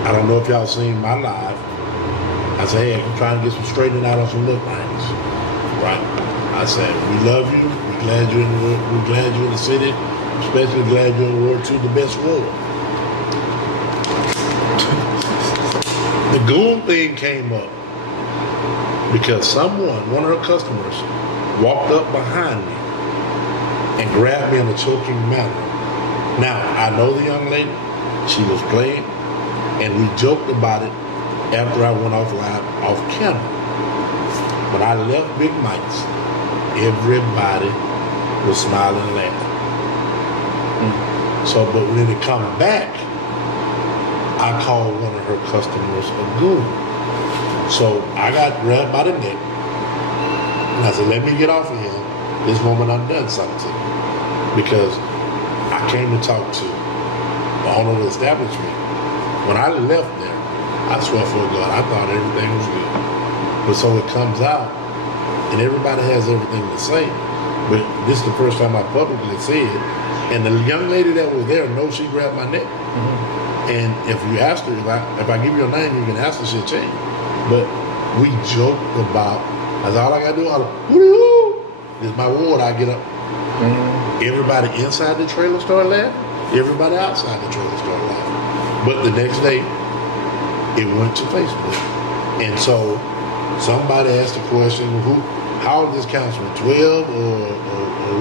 I don't know if y'all seen my live. I said, "Hey, I'm trying to get some straightening out on some lip rings." Right? I said, "We love you. We're glad you're in the city. Especially glad you're in Ward 2, the best ward." The goon thing came up because one of her customers, walked up behind me and grabbed me in a choking manner. Now, I know the young lady. She was playing, and we joked about it after I went off live off camera. When I left Big Mike's, everybody was smiling and laughing. So, but when it come back, I called one of her customers a goon. So I got grabbed by the neck, and I said, "Let me get off of here. This woman I've done something to." Because I came to talk to the owner of the establishment. When I left there, I swear for God, I thought everything was good. But so it comes out, and everybody has everything to say. But this is the first time I publicly said, and the young lady that was there knows she grabbed my neck. And if you ask her, if I give you a name, you can ask her, she'll change. But we joked about, that's all I gotta do. Woo-hoo! This is my ward, I get up. Everybody inside the trailer started laughing. Everybody outside the trailer started laughing. But the next day, it went to Facebook. And so somebody asked the question, how old is this councilman, 12 or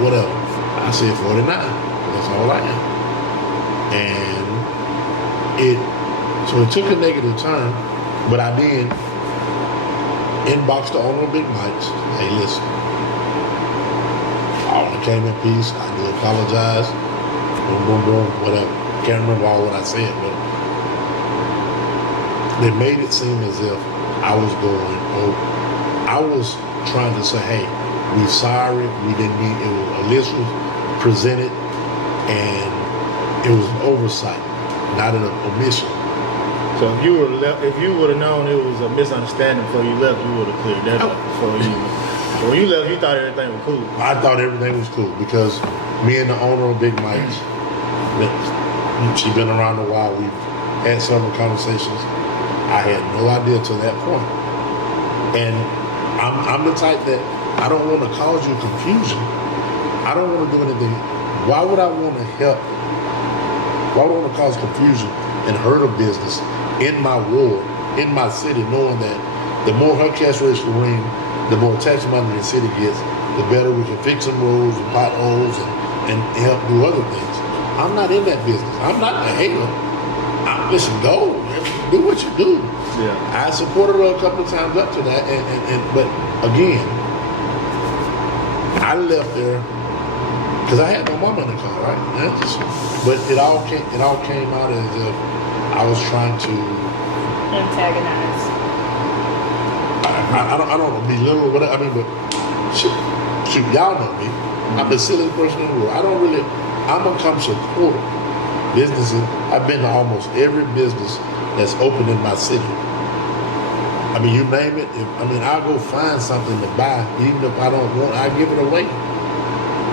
whatever? I said 49. That's all I am. And so it took a negative turn, but I then inboxed the owner of Big Mike's. Hey, listen, I only came in peace. I do apologize. Boom, boom, boom, whatever. Can't remember all what I said, but they made it seem as if I was I was trying to say, hey, we sorry, we didn't mean it. A list was presented, and it was an oversight, not an omission. So if you would have known it was a misunderstanding before you left, you would have cleared that up before you. So when you left, you thought everything was cool. I thought everything was cool because me and the owner of Big Mike's, she's been around a while. We've had several conversations. I had no idea to that point. And I'm the type that I don't want to cause you confusion. I don't want to do anything. Why would I want to help? Why would I want to cause confusion and hurt a business in my ward, in my city, knowing that the more her cash register ring, the more tax money the city gets, the better we can fix some roads and potholes and help do other things. I'm not in that business. I'm not a hater. Listen, go. Do what you do. Yeah. I supported her a couple of times up to that, but again, I left there because I had no mama in the car, right? But it all came out as if I was trying to antagonize. I don't know, belittle or whatever. I mean, but shoot, y'all know me. I'm the silliest person in the world. I'm gonna come support businesses. I've been to almost every business that's open in my city. I mean, you name it. I'll go find something to buy, even if I don't want. I give it away.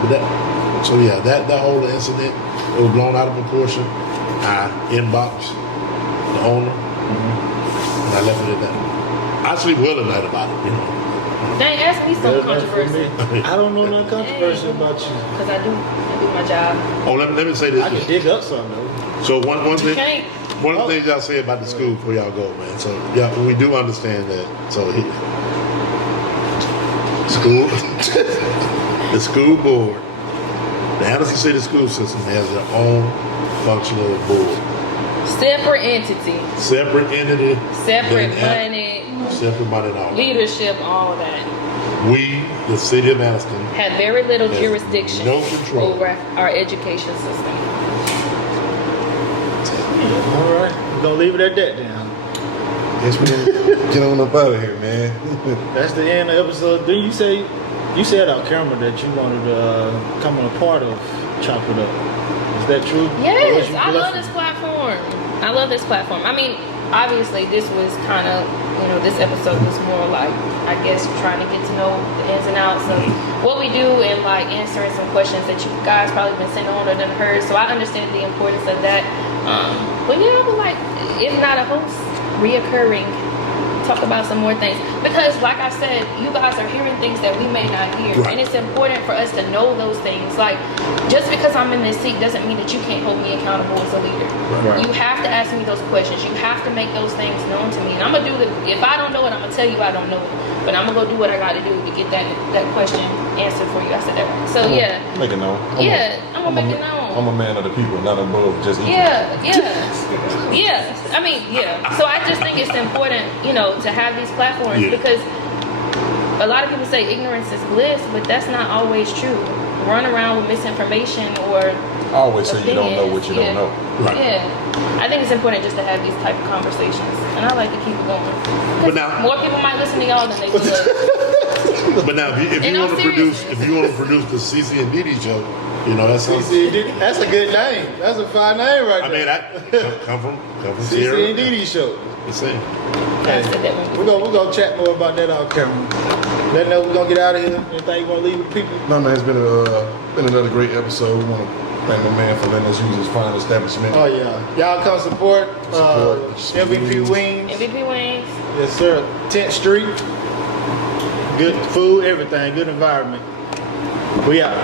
But that whole incident, it was blown out of proportion. I inboxed the owner, and I left it at that. I sleep well at night about it. Dang, ask me some controversy. I don't know no controversy about you. Because I do my job. Oh, let me say this. I can dig up something though. So one thing. Can't. One of the things y'all say about the school before y'all go, man. So yeah, we do understand that. So the school board, the Anderson City school system has their own functional board. Separate entity. Separate entity. Separate money. Separate money and all. Leadership, all of that. We, the city of Anderson, had very little jurisdiction no control over our education system. All right, we're gonna leave it at that then. Guess we gonna get on up out of here, man. That's the end of the episode. Then you said out camera that you wanted to come on a part of Chop It Up. Is that true? Yes, I love this platform. I love this platform. I mean, obviously this was kind of, this episode was more like, I guess, trying to get to know the ins and outs of what we do and like answering some questions that you guys probably been sitting on or done heard. So I understand the importance of that. But yeah, I would like, if not a host, reoccurring, talk about some more things. Because like I said, you guys are hearing things that we may not hear. Right. And it's important for us to know those things. Like, just because I'm in this seat doesn't mean that you can't hold me accountable as a leader. Right. You have to ask me those questions. You have to make those things known to me. And I'm going to do if I don't know it, I'm going to tell you I don't know it. But I'm going to go do what I got to do to get that question answered for you. I said that right. So yeah. Make it known. I'm going to make it known. I'm a man of the people, not above just eating. Yeah. I mean, yeah. So I just think it's important, to have these platforms because a lot of people say ignorance is bliss, but that's not always true. Run around with misinformation or I always say you don't know what you don't know. Right. Yeah. I think it's important just to have these type of conversations, and I like to keep it going. But now, more people might listen to y'all than they do us. But now, if In you all want to produce the CC and DD show, you know that's something. CC, that's a good name. That's a fine name right I mean, there. I come from Ciara. CC and DD show. The same. That's a good one. We're gonna chat more about that on camera. Let know we're gonna get out of here. Anything you wanna leave with people? No, man, it's been another great episode. We want to thank the man for letting us use his fine establishment. Oh yeah. Y'all come support MVP Wings. MVP Wings. Yes, sir. 10th Street. Good food, everything. Good environment. We out.